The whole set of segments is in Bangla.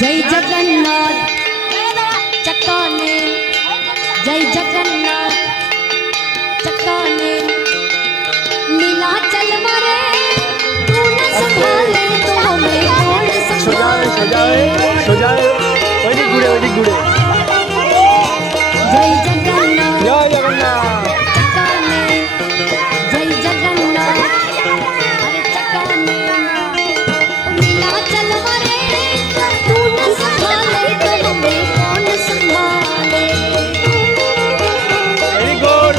जय जगन्नाथ चक्काने जय जगन्नाथ चक्काने नीलाचल मरे तू न संभाले तो हमें कौन संभाले सोजाए ओइदिक घुरे जय जगन्नाथ जय जगन्नाथ चक्काने जय जगन्नाथ अरे चक्काने नीलाचल मरे तू न संभाले तो हमें कौन संभाले वेरी गुड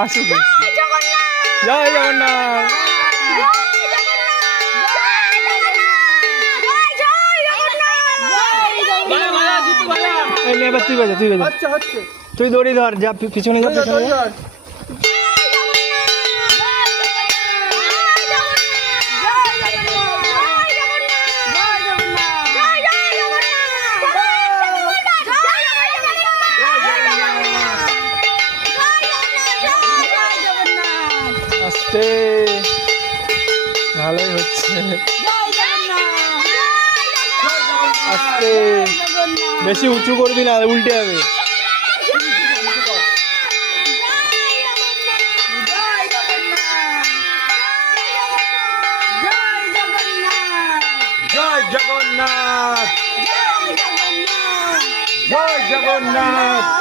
আসুন জয় জগন্নাথ এই নে এবার তুই বাজা আচ্ছা হচ্ছে তুই দড়ি ধর যা পিছনে যা পিছনে আস্তে ভালোই হচ্ছে আস্তে বেশি উঁচু করবি না উল্টে যাবে জয় জগন্নাথ জয় জগন্নাথ जय जगन्नाथ